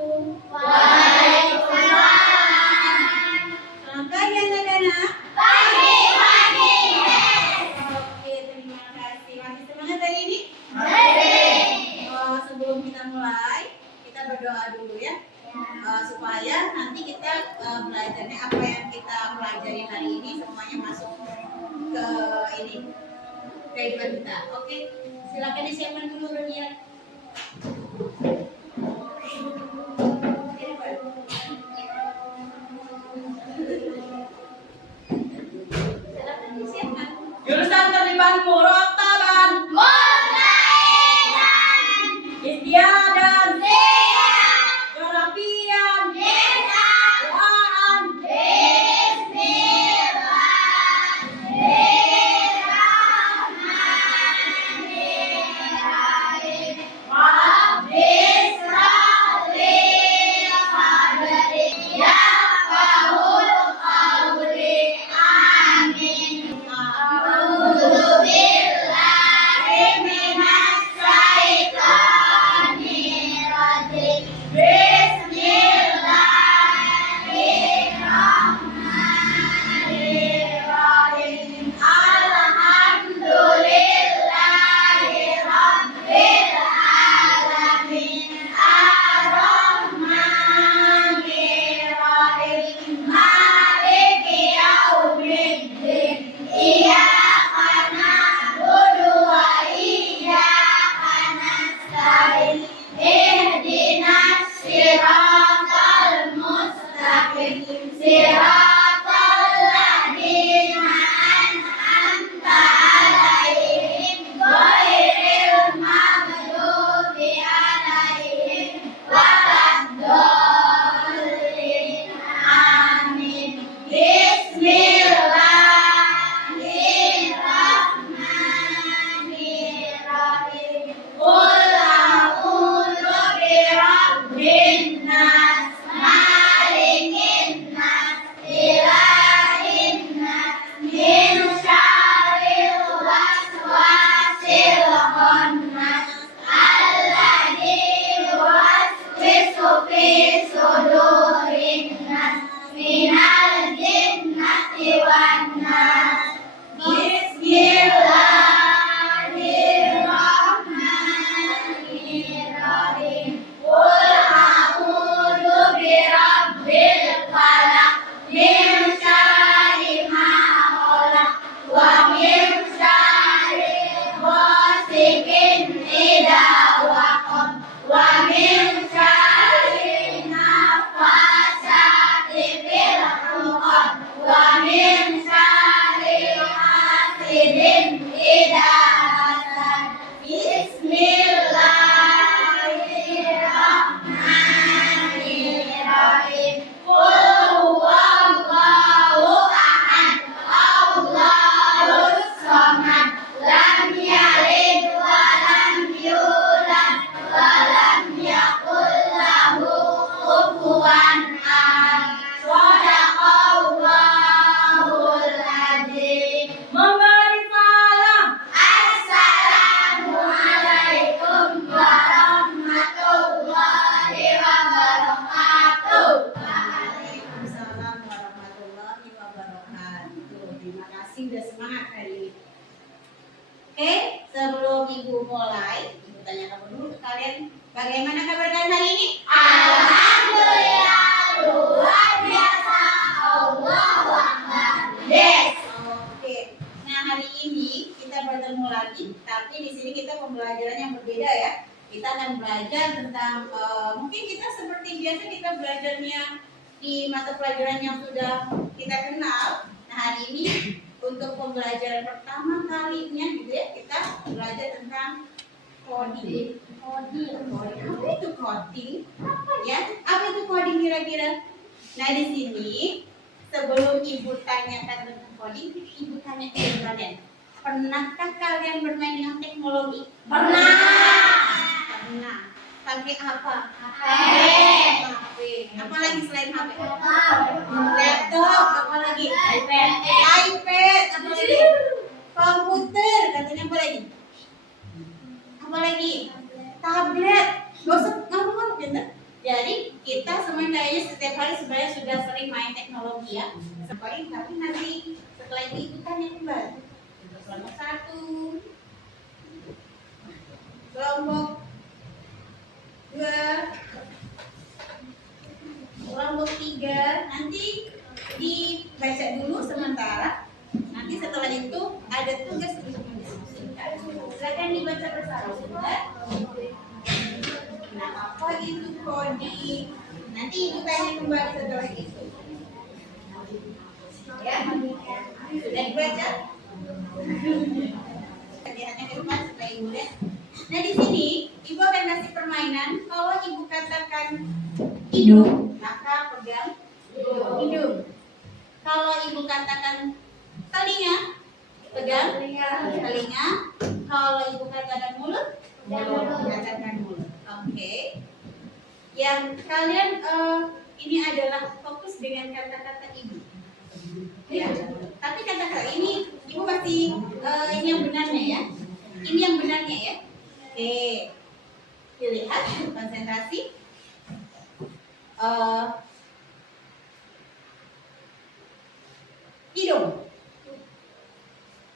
Waalaikumsalam. Selamat pagi anak-anak. Pagi. Oke, terima kasih. Masih semangat hari ini? Sebelum kita mulai, kita berdoa dulu ya. Supaya nanti kita belajarnya apa yang kita pelajari hari ini semuanya masuk ke kehidupan kita. Oke, silakan disiapkan dulu Rodia. Silakan disiapkan. Jurusan terlibat murotaban. Istiadan. Geografian. Quran. Sudah semangat hari ini. Oke, sebelum Ibu mulai, Ibu tanyakan dulu ke kalian, bagaimana kabar kalian hari ini? Alhamdulillah, luar biasa. Allahu Akbar. Yes. Oke. Nah, hari ini kita bertemu lagi, tapi di sini kita pembelajaran yang berbeda ya. Kita akan belajar tentang mungkin kita seperti biasa kita belajarnya di mata pelajaran yang sudah kita kenal. Nah, hari ini untuk pembelajaran pertama kalinya gitu ya, kita belajar tentang coding. Apa itu coding? Ya, apa itu coding kira-kira? Nah, di sini sebelum Ibu tanyakan tentang coding, Ibu tanya ke kalian. Pernahkah kalian bermain dengan teknologi? Pernah. Pakai apa? HP. Apa lagi selain HP? Laptop. Apa lagi? iPad. Apa lagi? Komputer. Katanya apa lagi? Apa lagi? Tablet. Gak usah ngomong-ngomong ya. Jadi Jadi kita semua kayaknya setiap hari sebenarnya sudah sering main teknologi ya. Tapi nanti setelah itu ikutannya kembali. Kelompok 1, kelompok 2, kelompok 3. Nanti dibaca dulu sementara. Nanti setelah itu ada tugas untuk mendiskusikan. Silakan dibaca bersama. Nah, apa itu coding? Nanti ibu tanya kembali setelah itu. Ya, sudah dibaca? Kira-kira ke depan supaya ibu lihat. Nah, di sini ibu akan kasih permainan. Kalau ibu katakan hidung, maka pegang hidung. Kalau ibu katakan telinga, pegang telinga. Kalau ibu katakan mulut, katakan mulut. Oke. Yang kalian ini adalah fokus dengan kata-kata ibu. Ya. Tapi kata-kata ini ibu kasih ini yang benarnya ya. Ini yang benarnya ya. Oke. Dilihat, konsentrasi. Hidung,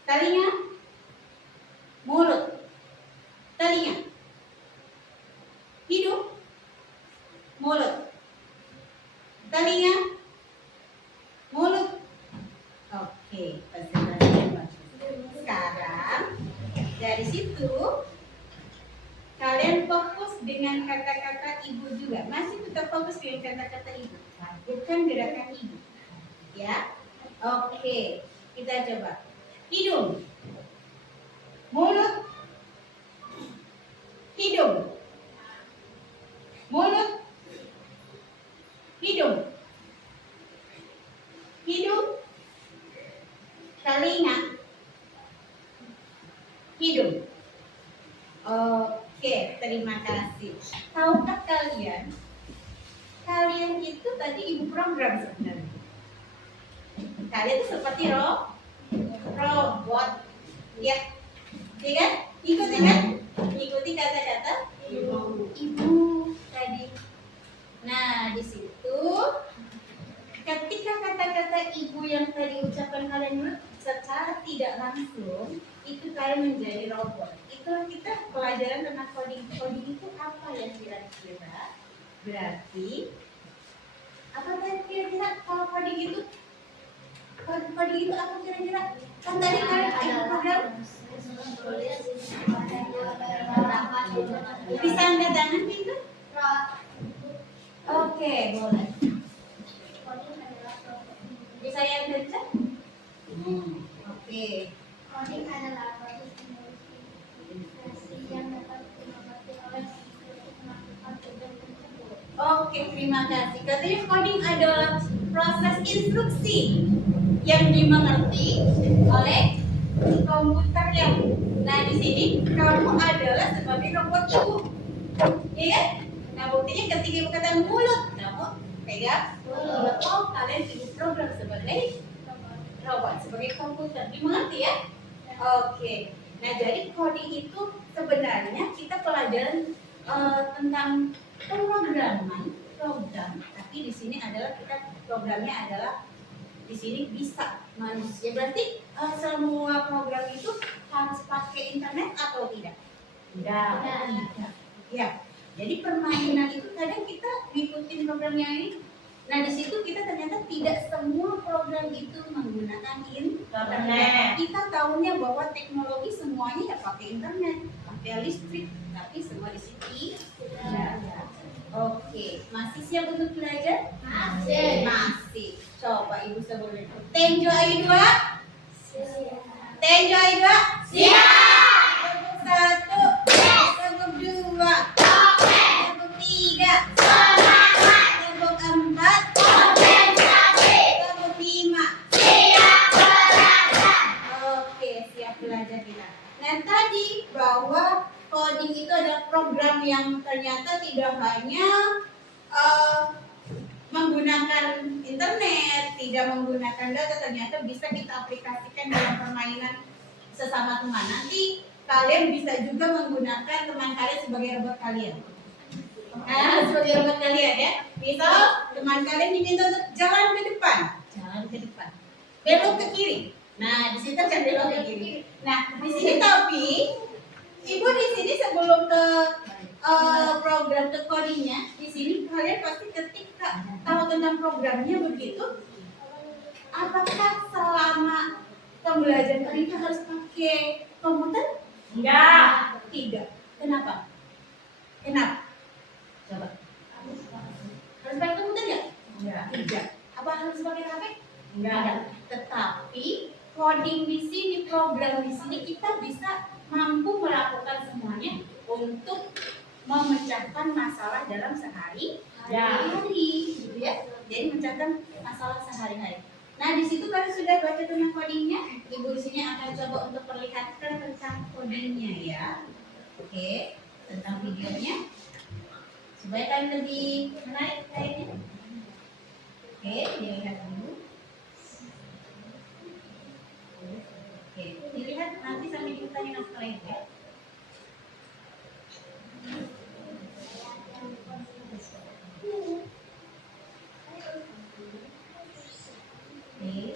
telinga, mulut, telinga, hidung, mulut, telinga, mulut. Oke, konsentrasi. Sekarang dari situ kalian fokus dengan kata-kata ibu juga. Masih tetap fokus dengan kata-kata ibu, bukan gerakan ibu. Ya. Oke, kita coba. Hidung, mulut, hidung, mulut, hidung, hidung, telinga, hidung. Oke, terima kasih. Tahukah kalian itu tadi ibu program sebenarnya. Kalian itu seperti robot, ya, kan? Ikuti kan? Ikuti kata-kata ibu tadi. Nah, di situ ketika kata-kata ibu yang tadi ucapan kalian dulu secara tidak langsung itu kalian menjadi robot. Itu kita pelajaran tentang coding. Coding itu apa ya kira-kira? Berarti apa kira-kira kalau coding itu? Coding itu apa kira-kira? Kan tadi kalian program bisa angkat tangan itu? Oke, boleh. Bisa yang kencang? Oke. Coding adalah proses ilustrasi yang dapat dimengerti oleh melakukan tugas tersebut. Oke, terima kasih. Katanya coding adalah proses instruksi yang dimengerti oleh komputer yang. Nah, di sini kamu adalah sebagai robot ibu, ya kan? Nah, buktinya ketika ibu kata mulut, kamu pegang mulut. Oh, kalian ibu program sebagai robot, sebagai komputer. Dimengerti ya? Oke. Nah, jadi coding itu sebenarnya kita pelajaran tentang program, tapi di sini adalah kita programnya adalah di sini bisa manusia. Berarti semua program itu harus pakai internet atau tidak? Tidak. Ya. Jadi permainan itu kadang kita ngikutin programnya ini. Nah, di situ kita ternyata tidak semua program itu menggunakan internet. Kita tahunya bahwa teknologi semuanya ya pakai internet, pakai listrik, tapi semua di sini tidak. Oke, masih siap untuk belajar? Masih. Coba ibu sebelum itu. Tenjo ayu 2. Tenjo ayu 2. Siap. Kelompok 1. Kelompok 2. Kelompok 3. Semangat. Kelompok 4. Konsentrasi. Kelompok 5. Siap belajar. Oke, siap belajar kita. Nah, tadi bahwa coding itu adalah program yang ternyata tidak hanya menggunakan internet, tidak menggunakan data, ternyata bisa kita aplikasikan dalam permainan sesama teman. Nanti kalian bisa juga menggunakan teman kalian sebagai robot kalian. Nah, seperti robot kalian ya. Misal teman kalian diminta untuk jalan ke depan, belok ke kiri. Nah, di situ kan belok ke kiri. Nah, di sini tapi ibu di sini sebelum ke program ke codingnya, di sini kalian pasti ketika tahu tentang programnya begitu. Apakah selama pembelajaran kalian harus pakai komputer? Enggak. Tidak. Kenapa? Coba. Harus pakai komputer nggak? Enggak. Tidak. Apa harus pakai HP? Enggak. Tetapi coding di sini, program di sini kita bisa mampu melakukan semuanya untuk memecahkan masalah dalam sehari-hari, gitu ya. Jadi memecahkan masalah sehari-hari. Nah, di situ kalian sudah baca tentang codingnya. Ibu di sini akan coba untuk perlihatkan tentang codingnya ya. Oke, tentang videonya. Supaya kalian lebih menarik kayaknya. Oke, dilihat dulu. Oke, dilihat nanti sambil ditanya setelah itu ya. Oke.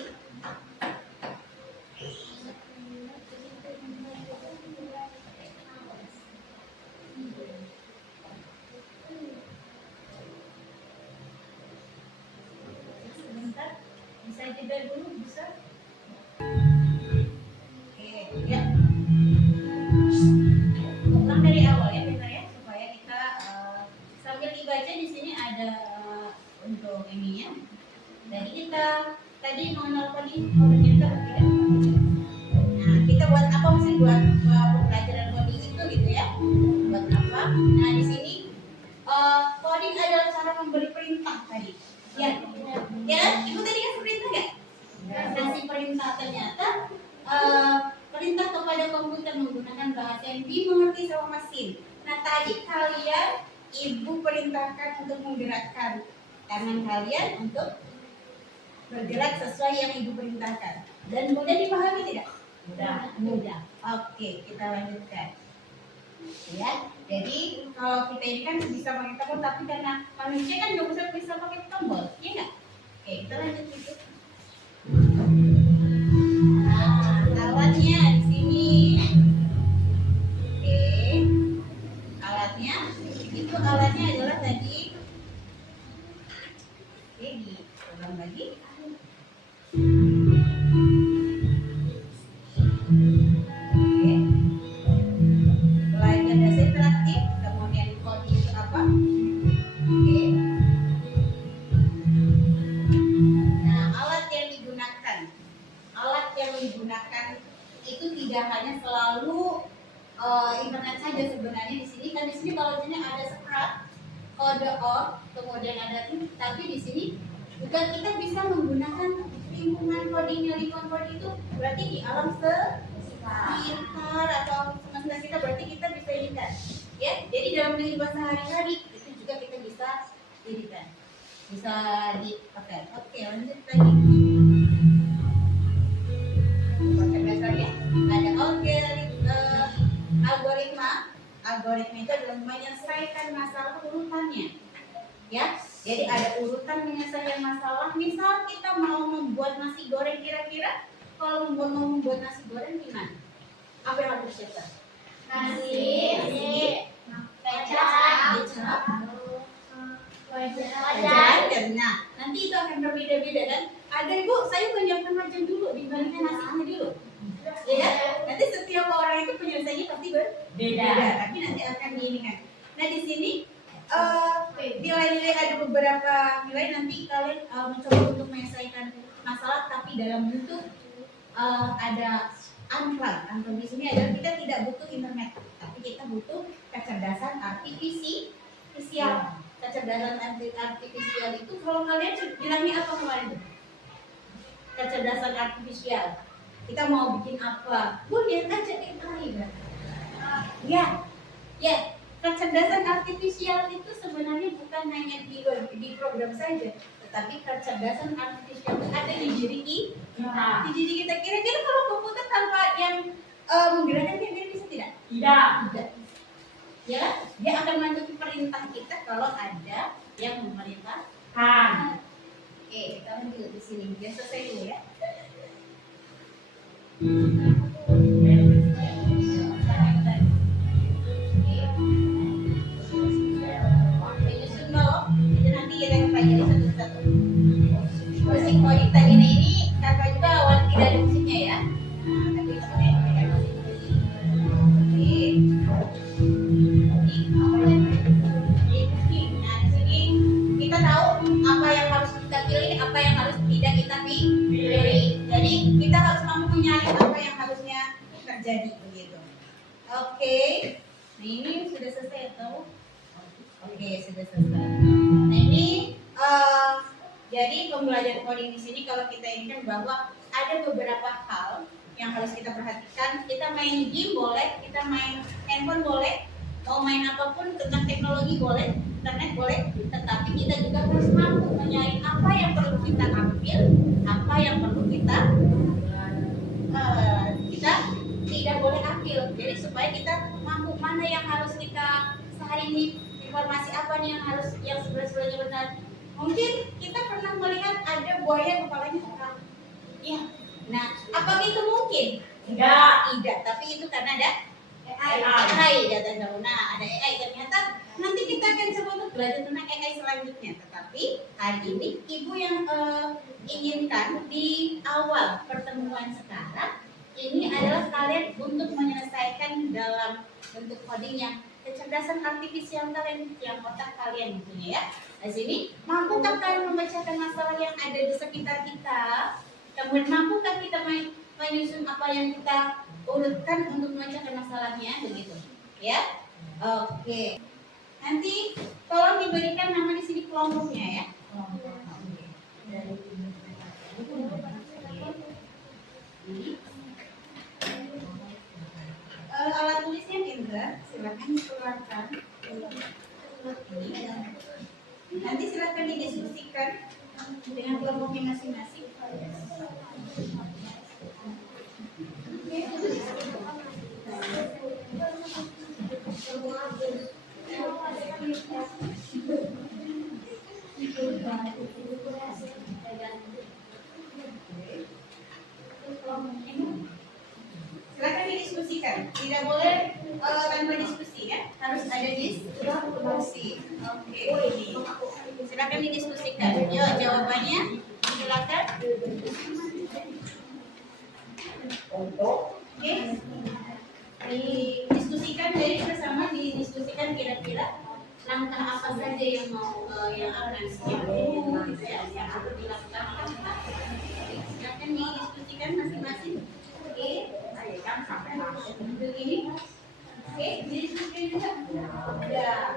Sebentar, bisa jeda dulu, bisa? Oke, ya. Ulang dari awal ya, bentar ya, supaya kita sambil dibaca di sini ada untuk ininya. Jadi kita tadi mengenal coding ternyata tidak. Nah, kita buat apa sih buat pembelajaran coding itu gitu ya? Buat apa? Nah, di sini coding adalah cara memberi perintah tadi. Ya, ya, ibu tadi kasih perintah nggak? Kasih perintah ternyata perintah kepada komputer menggunakan bahasa yang dimengerti sama mesin. Nah, tadi kalian ibu perintahkan untuk menggerakkan tangan kalian untuk bergerak sesuai yang ibu perintahkan. Dan mudah dipahami tidak? Mudah. Oke, kita lanjutkan. Ya, jadi kalau kita ini kan bisa pakai tombol, tapi karena manusia kan nggak bisa pakai tombol, iya nggak? Oke, kita lanjut itu. Nah, alatnya di sini. Oke, alatnya itu alatnya adalah tadi. Oke, diulang lagi. Oke. Belajar dasar interaktif, kemudian coding itu apa? Oke. Nah, alat yang digunakan itu tidak hanya selalu internet saja sebenarnya di sini kan di sini kalau di sini ada scratch, kode off, kemudian ada ini, tapi di sini juga kita bisa menggunakan lingkungan coding itu berarti di alam sekitar atau semesta kita berarti kita bisa lihat ya. Jadi dalam kehidupan sehari-hari itu juga kita bisa dirikan, bisa dipakai. Oke, lanjut lagi. Dasarnya ada algoritma itu adalah menyelesaikan masalah urutannya ya. Jadi ada urutan menyelesaikan masalah. Misal kita mau membuat nasi goreng, kira-kira kalau mau membuat nasi goreng gimana? Apa yang harus disiapkan? Nasi, kecap, wajan. Nah, nanti itu akan berbeda-beda kan? Ada ibu, saya menyiapkan wajan dulu dibandingkan nasinya dulu. Ya, nanti setiap orang itu penyelesaiannya pasti berbeda, tapi nanti akan diinikan. Nah, di sini nilai-nilai ada beberapa nilai nanti kalian mencoba untuk menyelesaikan masalah tapi dalam bentuk ada unplug. Di sini adalah kita tidak butuh internet, tapi kita butuh kecerdasan artifisial. Kecerdasan artifisial itu kalau kalian bilangnya apa kemarin? Kecerdasan artifisial. Kita mau bikin apa? Bu, lihat aja ini ya. Kecerdasan artifisial itu sebenarnya bukan hanya di program saja, tetapi kecerdasan artifisial itu ada di diri kita. Kira-kira kalau komputer tanpa yang menggerakkan kira-kira bisa tidak? Tidak. Ya, dia akan mengikuti perintah kita kalau ada yang memerintahkan. Oke, kita lanjut di sini. Biar selesai dulu ya. Menyusun dong. Itu nanti kita pelajari satu-satu. Musik coding tadi ini kakak juga awal tidak ada musiknya ya. Nah, tapi kita pakai musik. Oke. Nah, di sini kita tahu apa yang harus kita pilih, apa yang harus tidak kita pilih. Jadi kita harus mampu menyaring apa yang harusnya terjadi begitu. Oke. Nah, ini sudah selesai atau? Oke, sudah selesai. Nah, ini jadi pembelajaran coding di sini kalau kita inginkan bahwa ada beberapa hal yang harus kita perhatikan. Kita main game boleh, kita main handphone boleh, mau main apapun tentang teknologi boleh, internet boleh, tetapi kita juga harus mampu menyaring apa yang perlu kita ambil, apa yang perlu kita tidak boleh ambil. Jadi supaya kita mampu mana yang harus kita saring, informasi apa nih yang sebenarnya benar. Mungkin kita pernah melihat ada buaya kepalanya orang. Ya. Nah, apakah itu mungkin? Tidak, tapi itu karena ada AI katanya. Nah, ada AI ternyata nanti kita akan coba untuk belajar tentang AI selanjutnya. Tetapi hari ini Ibu yang inginkan di awal pertemuan sekarang ini adalah kalian untuk menyelesaikan dalam bentuk coding yang kecerdasan artifisial kalian, yang otak kalian punya ya. Di sini, mampukah kalian membacakan masalah yang ada di sekitar kita? Kemudian mampukah kita menyusun apa yang kita urutkan untuk membacakan masalahnya begitu? Ya, oke. Nanti tolong diberikan nama di sini kelompoknya ya. Alat tulisnya Indra, silakan dikeluarkan. Nanti silakan didiskusikan dengan kelompoknya masing-masing. Silakan didiskusikan. Tidak boleh tanpa diskusi ya. Harus ada diskusi. Oke. Silakan didiskusikan. Yo, jawabannya silakan. Oke. Didiskusikan jadi bersama didiskusikan kira-kira langkah apa saja yang mau yang akan gitu ya, yang harus dilakukan. Silakan didiskusikan masing-masing. Oke. Begini. Oke, didiskusikan juga. Ya.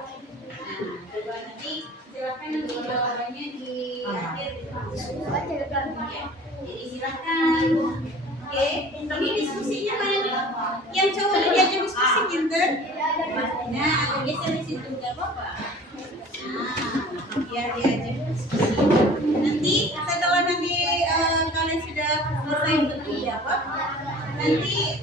Nah, coba nanti silakan nanti jawabannya di akhir diskusi. Ya. Jadi silakan. Oke, ini diskusinya mana? Yang cowok diajak diskusi gitu. Nah, geser di situ enggak apa-apa. Nah, biar diajak diskusi. Nanti setelah kalian sudah selesai untuk dijawab, nanti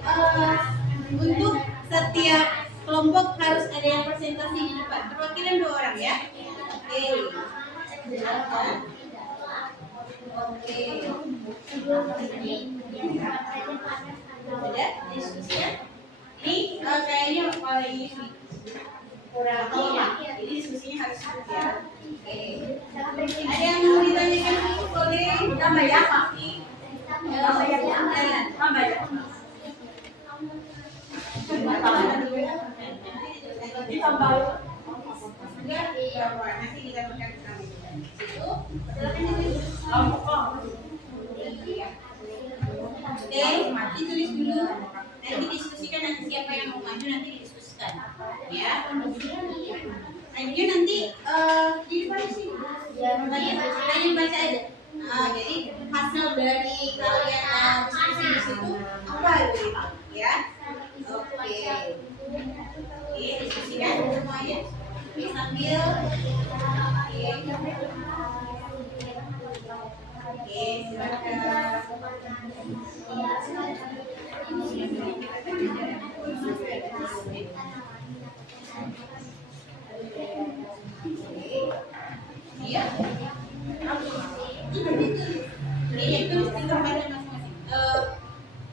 untuk setiap kelompok harus ada yang presentasi di depan. Perwakilan 2 orang ya. Oke. Silakan. Oke. Sudah diskusi ya. Ini kayaknya paling kurang ya. Jadi diskusinya harus cukup ya. Oke. Ada yang mau ditanyakan dulu boleh? Tambah ya, Pak. Tambah ya. Tambah ya. Ditambah. Enggak, nanti ditambahkan kami. Itu silakan ditulis. Oke, mati tulis dulu. Nanti diskusikan nanti siapa yang mau maju nanti didiskusikan. Ya. Majunya nanti di depan sini. Kalian baca aja. Nah, jadi hasil dari kalian diskusi di situ apa itu ya? Oke. Oke, diskusikan semuanya. Sambil Oke, silakan. Ini yang tulis di tempatnya masing-masing.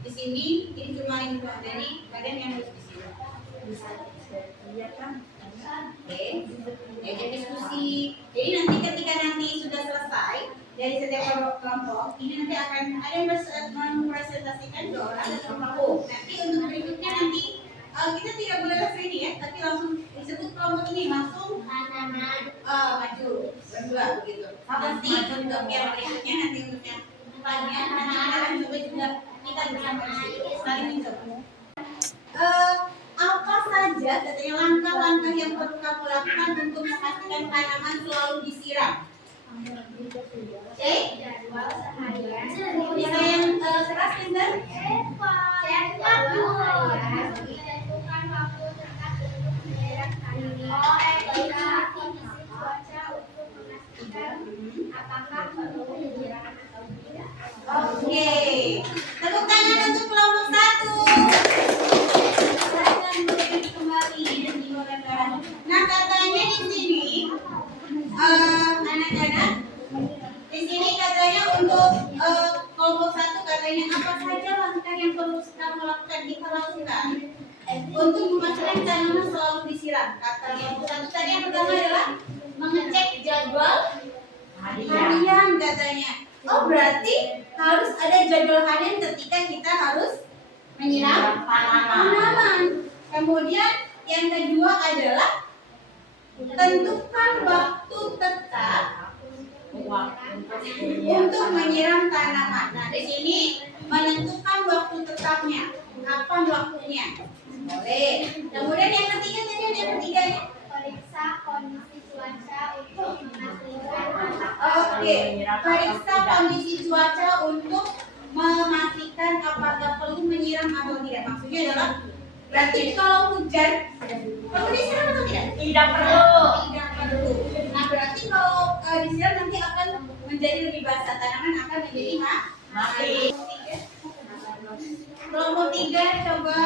Di sini ini cuma ini doang. Jadi kalian yang harus di sini. Iya kan? Oke, jadi diskusi. Jadi nanti ketika nanti sudah selesai dari setiap kelompok, ini nanti akan ada yang mempresentasikan ke orang atau kelompok. Nanti untuk berikutnya nanti kita tidak boleh live ini ya, tapi langsung disebut kelompok ini langsung maju berdua begitu. Nanti untuk yang berikutnya nanti untuk yang depannya nanti kita akan coba juga kita bersama saling mencoba. Apa saja katanya langkah-langkah yang perlu kamu lakukan untuk memastikan tanaman selalu disiram? Jadwal seharian. Bisa yang keras pintar? Jadwal harian. Tentukan waktu tetap untuk menyiram tanaman. Kondisi cuaca untuk memastikan apakah perlu menyiram atau tidak. Oke. Tepuk tangan untuk kelompok 1. Kembali dan diuraikan. Nah, katanya di sini anak-anak di sini katanya untuk kelompok 1 katanya apa saja langkah yang perlu kamu lakukan kita lakukan untuk memastikan tanaman selalu disiram. Kata kelompok 1 tadi yang pertama adalah mengecek jadwal harian katanya. Oh, berarti harus ada jadwal harian ketika kita harus menyiram tanaman. Kemudian yang kedua adalah tentukan waktu tetap untuk menyiram tanaman. Nah, di sini menentukan waktu tetapnya. Kapan waktunya? Boleh. Kemudian yang ketiga tadi ada yang ketiganya. Periksa kondisi cuaca untuk memastikan Oke. Periksa kondisi cuaca untuk memastikan apakah perlu menyiram atau tidak. Maksudnya adalah berarti kalau hujan perlu disiram atau tidak? Tidak perlu. Tidak perlu. Nah, berarti kalau disiram nanti akan menjadi lebih basah, tanaman akan menjadi mati. Kelompok 3 coba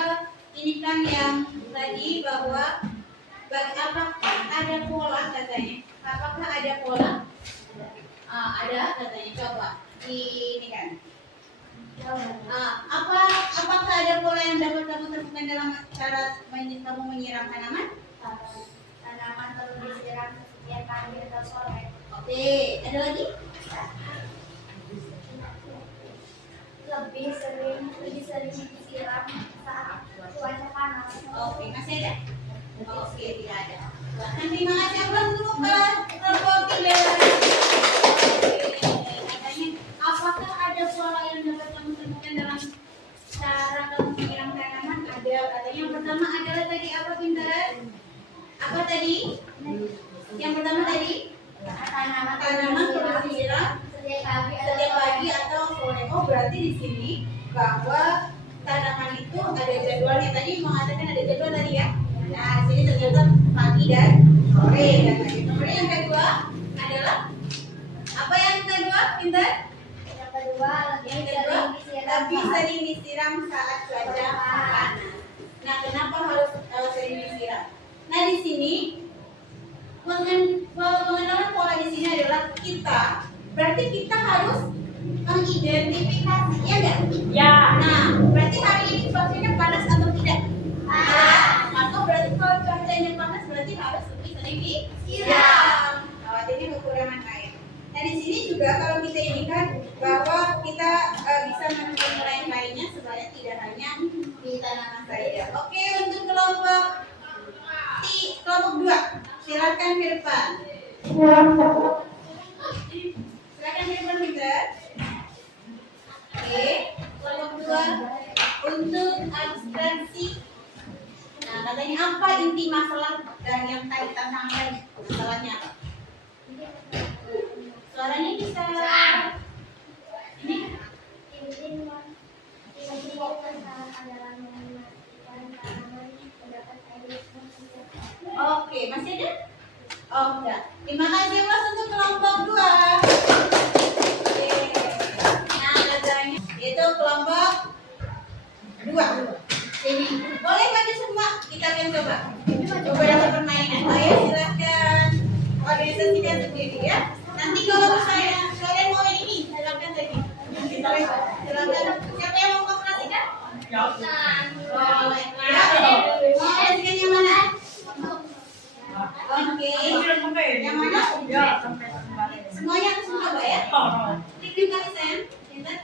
ini kan yang tadi bahwa apakah ada pola katanya? Apakah ada pola? Ada katanya. Coba ini kan. Apakah ada pola yang dapat kamu temukan dalam cara kamu menyiram tanaman? tanaman perlu disiram setiap pagi atau sore. Oke, ada lagi? Lebih sering disiram saat cuaca panas. Oke, masih ada? Oke, tidak ada. Bahkan terima kasih abang dulu kelompok 3. Katanya, apakah ada pola yang dapat kamu temukan dalam cara kamu menyiram tanaman? Ada. Katanya yang pertama adalah tadi apa pintar? Apa tadi? Yang pertama tadi? Tanaman perlu disiram setiap pagi atau sore. Oh, berarti di sini bahwa tanaman itu ada jadwalnya. Tadi mengatakan ada jadwal tadi ya. Nah, di sini ternyata pagi dan sore katanya. Kemudian yang kedua adalah apa yang kedua, pintar? Yang kedua, Lebih sering disiram saat cuaca panas. Nah, kenapa harus sering disiram? Nah, di sini mengenal pola di sini adalah berarti kita harus mengidentifikasi, ya enggak? Ya. Nah, berarti hari ini cuacanya panas atau tidak? Maka berarti kalau cuacanya panas berarti harus lebih sering disiram. Khawatirnya kekurangan air. Nah, di sini juga kalau kita ini kan bahwa kita bisa menemukan lain-lainnya supaya tidak hanya di tanaman saja. Oke, untuk kelompok 2, silakan ke depan. Silakan ke depan kita. Oke, kelompok 2 untuk abstraksi. Nah, katanya apa inti masalah dan yang tadi tantangan masalahnya apa? Suaranya bisa ini? Oke, masih ada? Oh, enggak. Terima kasih Mas untuk kelompok 2. Oke. Nah, katanya itu kelompok 2. Jadi, boleh maju semua. Kita akan coba. Coba dapat permainan. Ayo silakan organisasikan sendiri ya. Nanti Review kali sayang. Pintar.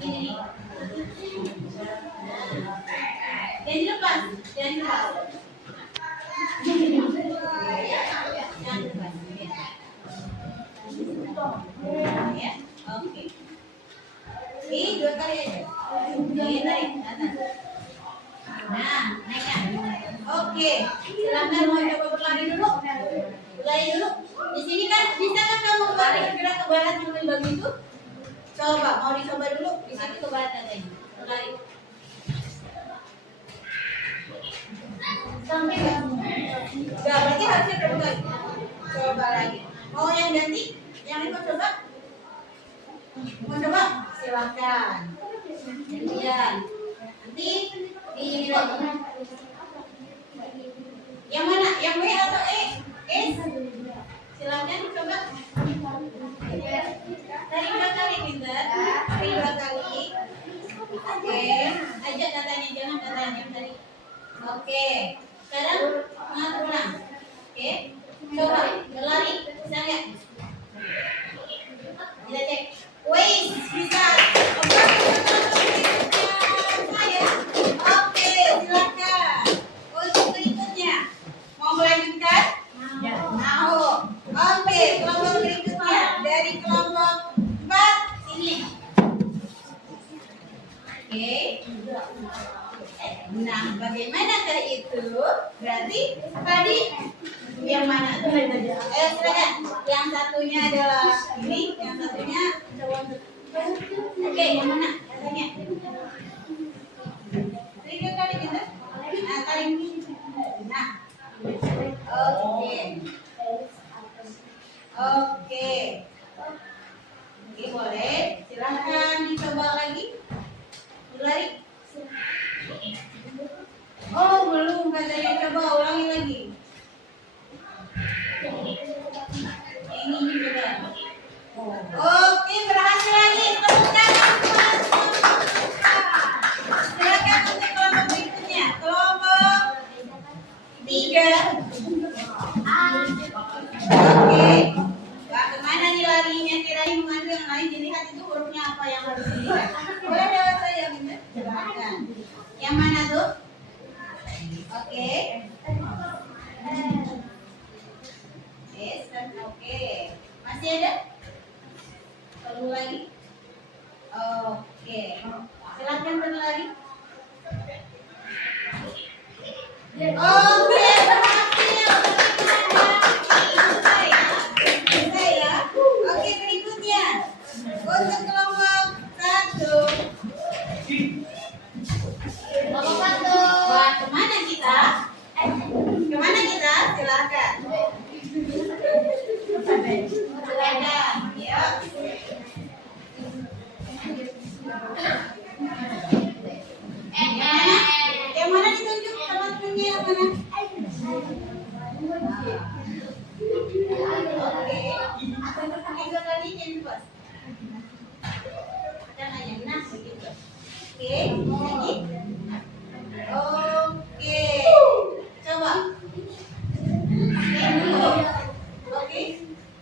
Ini. Jangan dilepas. Jangan dilepas. Jangan dilepas. Ya. Oke. Ini 2 kali aja. Ini tarik atas. Nah, naikkan. Oke. Silakan mau coba berlari dulu. Berlari dulu. Di sini kan bisa kan kamu berlari bergerak ke barat sambil begitu? Coba, mau dicoba dulu. Di sini ke barat katanya. Berlari. Sampai enggak? Enggak, berarti harusnya berapa kali? Coba lagi. Mau yang ganti? Yang ini mau coba? Mau coba? Silakan. Kemudian nanti di yang mana? Yang W atau E? S? Silakan coba. Dari 2 kali pintar. Dari 2 kali. Oke. Ajak katanya, jangan katanya tadi. Oke. Sekarang mengatur ulang. Oke. Coba berlari. Bisa nggak? Kita cek. Wih, bisa. Oke, silakan. Untuk berikutnya, mau melanjutkan? Mau. Oke, kelompok berikutnya dari kelompok 4 sini. Oke. Nah, bagaimanakah itu? Berarti tadi yang mana? Silakan. Yang satunya adalah ini, yang satunya oke, yang mana? Katanya. Tiga kali gitu. Nah, tarik. Nah. Oke. Oke. Oke, boleh. Silahkan dicoba lagi. Berlari. Oh, belum katanya. Coba ulangi lagi. Ini juga. Oke, berhasil lagi. Tepuk tangan. Silakan untuk kelompok berikutnya. Kelompok 3. Oke. Wah, kemana nih larinya? Kirain mengambil yang lain. Dilihat itu hurufnya apa yang harus dilihat. Boleh lewat saya, Bunda? Silakan. Yang mana tuh? Oke. Yes, oke. Masih ada? Perlu lagi? Oke. Silakan berlari. Oke, berhasil. Bisa ya? Oke, berikutnya. Untuk kelompok 1. Kelompok 1. Wah, kemana kita? Kemana kita? Silakan. Silakan. Ya. Yang mana ditunjuk teman-temannya yang mana? Oke. Tiga kali yang bebas. Dan hanya nah begitu. Oke, lagi. Oke. Coba. Oke.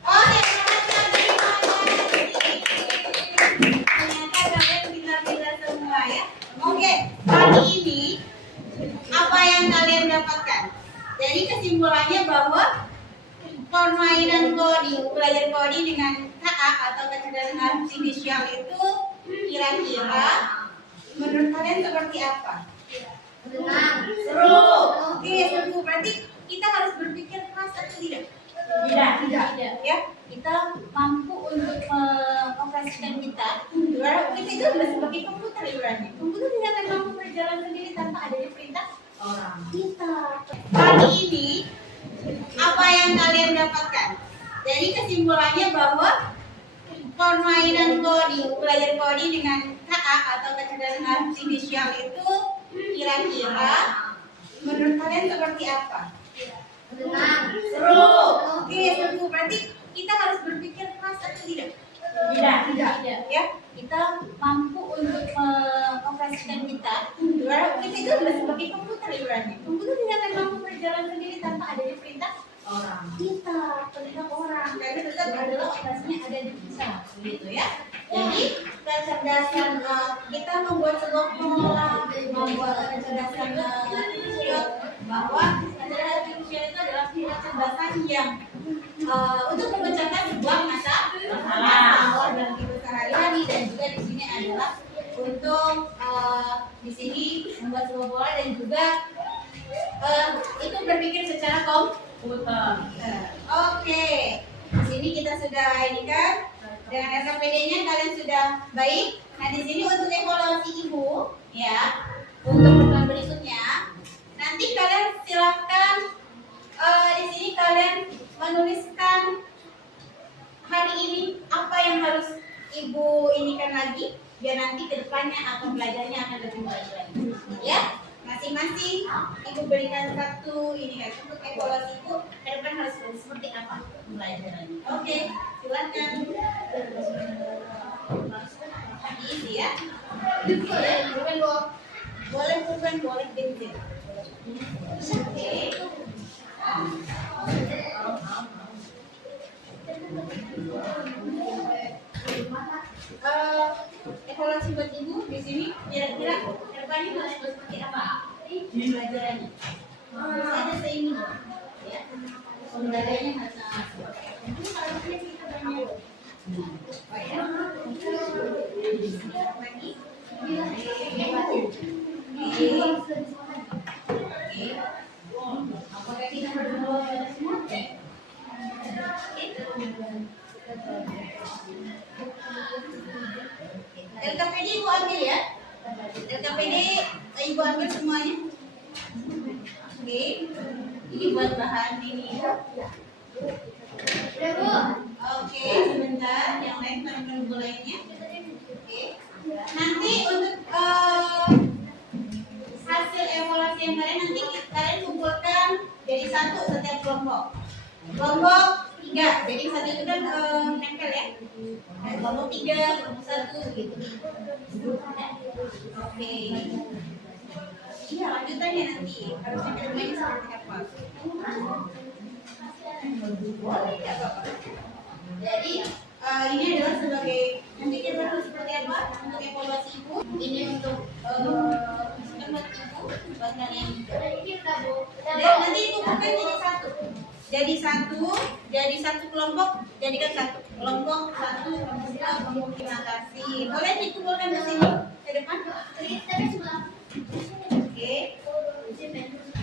Oke, ternyata kalian pintar-pintar semua ya. Oke, kali ini apa yang kalian dapatkan? Jadi kesimpulannya bahwa permainan coding, belajar coding dengan KA atau kecerdasan artifisial itu kira-kira menurut kalian seperti apa? Seru. Oke, seru. Berarti kita harus berpikir keras atau tidak? Tidak. Ya, kita mampu untuk mengoperasikan kita. Kita itu sudah seperti komputer ibaratnya. Komputer tidak akan mampu berjalan sendiri tanpa adanya perintah orang. Kita. Kali ini apa yang kalian dapatkan? Jadi kesimpulannya bahwa permainan coding, belajar coding dengan KA atau kecerdasan artifisial itu kira-kira menurut kalian seperti apa? Seru. Oke, seru. Berarti kita harus berpikir keras atau tidak? Tidak. Ya, kita mampu untuk mengoperasikan kita. Kita itu sudah seperti komputer ibaratnya. Komputer tidak akan karena tetap adalah operasinya ada di pusat, gitu ya. Jadi kecerdasan kita membuat sebuah pola, membuat kecerdasan bahwa kecerdasan artifisial itu adalah kecerdasan yang untuk memecahkan sebuah masalah dalam hidup sehari-hari, dan juga di sini adalah untuk di sini membuat sebuah pola dan juga itu berpikir secara komputer. Oke, di sini kita sudah ini kan dengan SKPD-nya kalian sudah baik. Nah di sini untuk evaluasi ibu ya untuk program berikutnya nanti kalian silakan di sini kalian menuliskan hari ini apa yang harus ibu inikan lagi biar nanti kedepannya akan belajarnya akan lebih baik lagi ya. Masing-masing ibu berikan satu ini kan untuk evaluasi ibu ke depan harus seperti apa pembelajarannya. Oke, silakan. Ini ya. Boleh pulpen, boleh pensil. Oke. Evaluasi buat ibu di sini kira-kira kedepannya harus seperti apa pembelajarannya? Harus ada seimbang, ya. Pembelajarannya harus seperti apa? Itu harusnya kita banyak. Oh ya. Lagi. Apakah kita berdua pada semua? LKPD ibu ambil ya. LKPD ibu ambil semuanya. Oke. Ini buat bahan ini. Oke, sebentar. Yang lain teman-teman lainnya. Oke. Nanti untuk hasil evaluasi yang kalian nanti kalian kumpulkan jadi satu setiap kelompok. Kelompok 3, jadi satu itu kan nempel ya. Kelompok 3, kelompok 1 gitu. Oke. Iya lanjutannya nanti harusnya kedepannya seperti apa? Boleh ya Bapak. Jadi ini adalah sebagai nanti kita harus seperti apa untuk evaluasi ibu. Ini untuk masukan buat ibu buat kalian. Dan nanti dikumpulkan jadi satu kelompok, jadikan satu kelompok satu kelompok. Terima kasih. Boleh dikumpulkan di sini ke depan.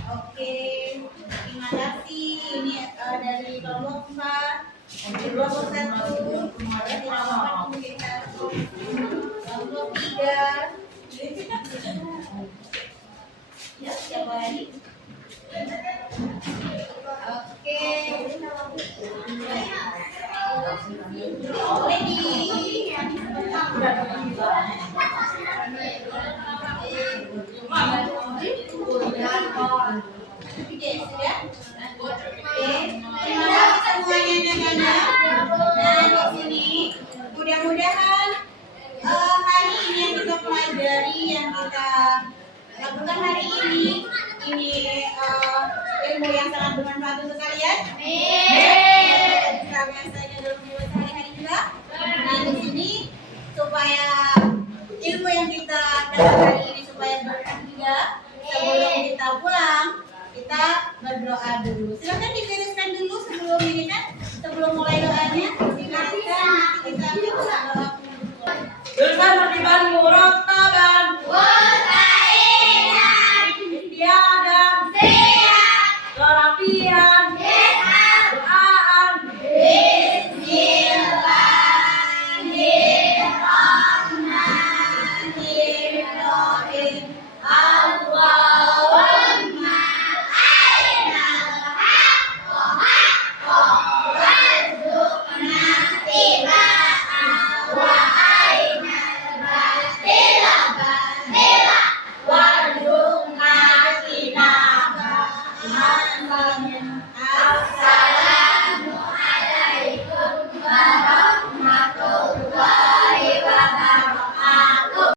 Oke, terima kasih. Ini dari kelompok 4. Kelompok 1, kelompok 3. Ya, siapa lagi? Oke. Oke, sudah. Oke, terima kasih semuanya anak-anak. Nah, di sini mudah-mudahan hari ini yang kita pelajari, yang kita lakukan hari ini ilmu yang sangat bermanfaat untuk kalian. Sama saja dalam hidup sehari-hari juga. Nah, di sini supaya ilmu yang kita dapat hari ini supaya berkah juga, sebelum kita pulang kita berdoa dulu. Silakan dibereskan dulu sebelum ini kan, sebelum mulai doanya dibereskan. Kita berdoa. Bersama di Bandung Rotaban. Istiadat. Kerapian. Doaan. Bismillahirrahmanirrahim. Allahumma Assalamualaikum.